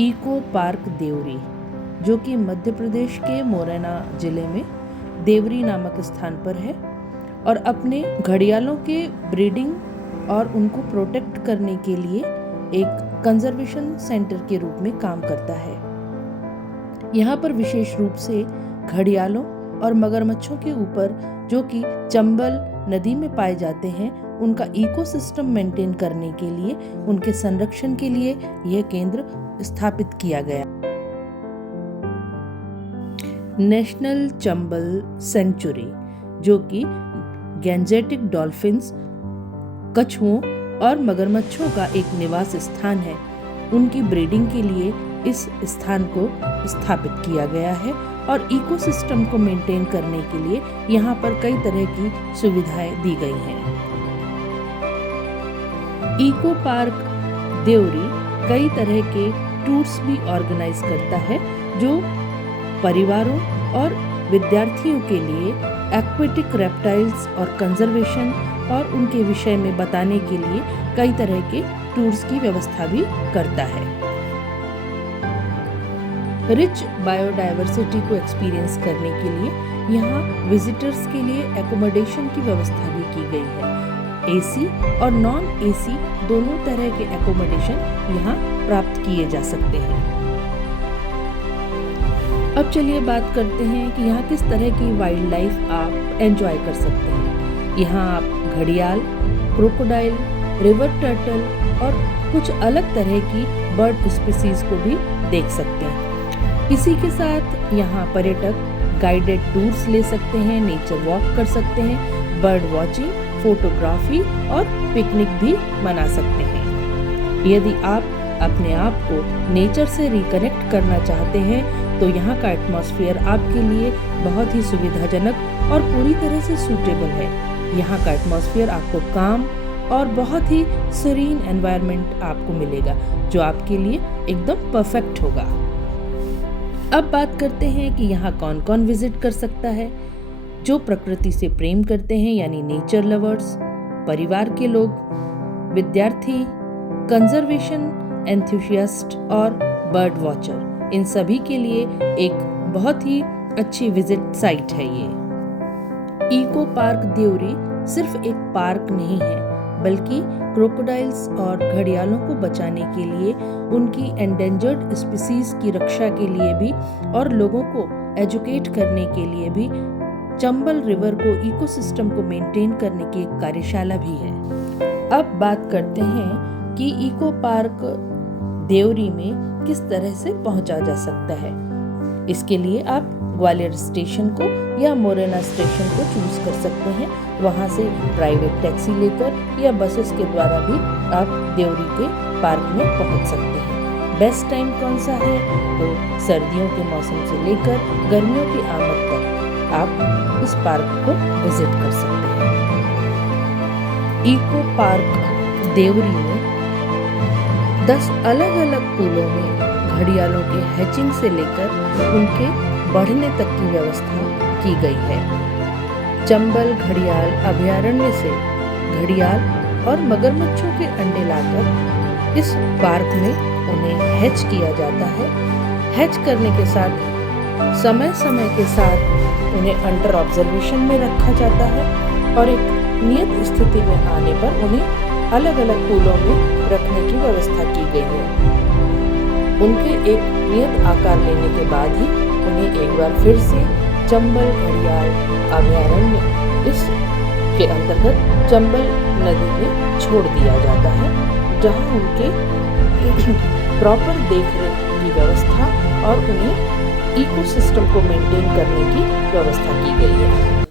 Eco park Deori, जो कि मध्य प्रदेश के मोरेना जिले में देवरी नामक स्थान पर है और अपने घड़ियालों के ब्रीडिंग और उनको प्रोटेक्ट करने के लिए एक कंजर्वेशन सेंटर के रूप में काम करता है। यहाँ पर विशेष रूप से घड़ियालों और मगरमच्छों के ऊपर, जो कि चंबल नदी में पाए जाते हैं, उनका इकोसिस्टम मेंटेन करने के लिए, उनके संरक्षण के लिए यह केंद्र स्थापित किया गया। नेशनल चंबल सेंचुरी, जो कि गैंजेटिक डॉल्फिन्स, कछुओं और मगरमच्छों का एक निवास स्थान है, उनकी ब्रीडिंग के लिए इस स्थान को स्थापित किया गया है और इकोसिस्टम को मेंटेन करने के लिए यहाँ पर कई तरह की सुविधाएं दी गई हैं। इको पार्क देवरी कई तरह के टूर्स भी ऑर्गेनाइज करता है, जो परिवारों और विद्यार्थियों के लिए एक्वेटिक रेप्टाइल्स और कंजर्वेशन और उनके विषय में बताने के लिए कई तरह के टूर्स की व्यवस्था भी करता है। रिच बायोडायवर्सिटी को एक्सपीरियंस करने के लिए यहाँ विजिटर्स के लिए एकोमोडेशन की व्यवस्था भी की गई है। एसी और नॉन एसी दोनों तरह के एकोमोडेशन यहाँ प्राप्त किए जा सकते हैं। अब चलिए बात करते हैं कि यहाँ किस तरह की वाइल्ड लाइफ आप एंजॉय कर सकते हैं। यहाँ आप घड़ियाल, क्रोकोडाइल, रिवर टर्टल और कुछ अलग तरह की बर्ड स्पीसीज को भी देख सकते हैं। इसी के साथ यहाँ पर्यटक गाइडेड टूर्स ले सकते हैं, नेचर वॉक कर सकते हैं, बर्ड वॉचिंग, फोटोग्राफी और पिकनिक भी मना सकते हैं। यदि आप अपने आप को नेचर से रिकनेक्ट करना चाहते हैं तो यहाँ का एटमॉस्फेयर आपके लिए बहुत ही सुविधाजनक और पूरी तरह से सूटेबल है। यहाँ का एटमॉस्फेयर आपको काम और बहुत ही सीरीन एनवायरनमेंट आपको मिलेगा, जो आपके लिए एकदम परफेक्ट होगा। अब बात करते हैं कि यहाँ कौन कौन विजिट कर सकता है। जो प्रकृति से प्रेम करते हैं, यानी नेचर लवर्स, परिवार के लोग, विद्यार्थी, कंजर्वेशन एंथुसियास्ट और बर्ड वॉचर, इन सभी के लिए एक बहुत ही अच्छी विजिट साइट है ये। इको पार्क देवरी सिर्फ एक पार्क नहीं है, बल्कि क्रोकोडाइल्स और घड़ियालों को बचाने के लिए, उनकी एंडेंजर्ड स्पीसीज की रक्षा के लिए भी और लोगों को एजुकेट करने के लिए भी चंबल रिवर को, इकोसिस्टम को मेंटेन करने की एक कार्यशाला भी है। अब बात करते हैं कि इको पार्क देवरी में किस तरह से पहुंचा जा सकता है। इसके लिए आप ग्वालियर स्टेशन को या मोरेना स्टेशन को चूज कर सकते हैं। वहां से प्राइवेट टैक्सी लेकर या बसेस के द्वारा भी आप देवरी के पार्क में पहुंच सकते हैं। बेस्ट टाइम कौन सा है? तो सर्दियों के मौसम से लेकर गर्मियों की आमद तक आप इस पार्क को विजिट कर सकते हैं। इको पार्क देवरी में 10 अलग अलग पूलों में घड़ियालों के हैचिंग से लेकर उनके बढ़ने तक की व्यवस्था की गई है। चंबल घड़ियाल अभयारण्य से घड़ियाल और मगरमच्छों के अंडे लाकर इस पार्क में उन्हें हैच किया जाता है। हैच करने के साथ समय समय के साथ उन्हें अंडर ऑब्जर्वेशन में रखा जाता है और एक नियत स्थिति में आने पर उन्हें अलग अलग पूलों में रखने की व्यवस्था की गई है। उनके एक नियत आकार लेने के बाद ही उन्हें एक बार फिर से चंबल घड़ियाल अभयारण्य इस के अंतर्गत चंबल नदी में छोड़ दिया जाता है, जहां उनके प्रॉपर देखरेख की व्यवस्था और उन्हें इकोसिस्टम को मेंटेन करने की व्यवस्था की गई है।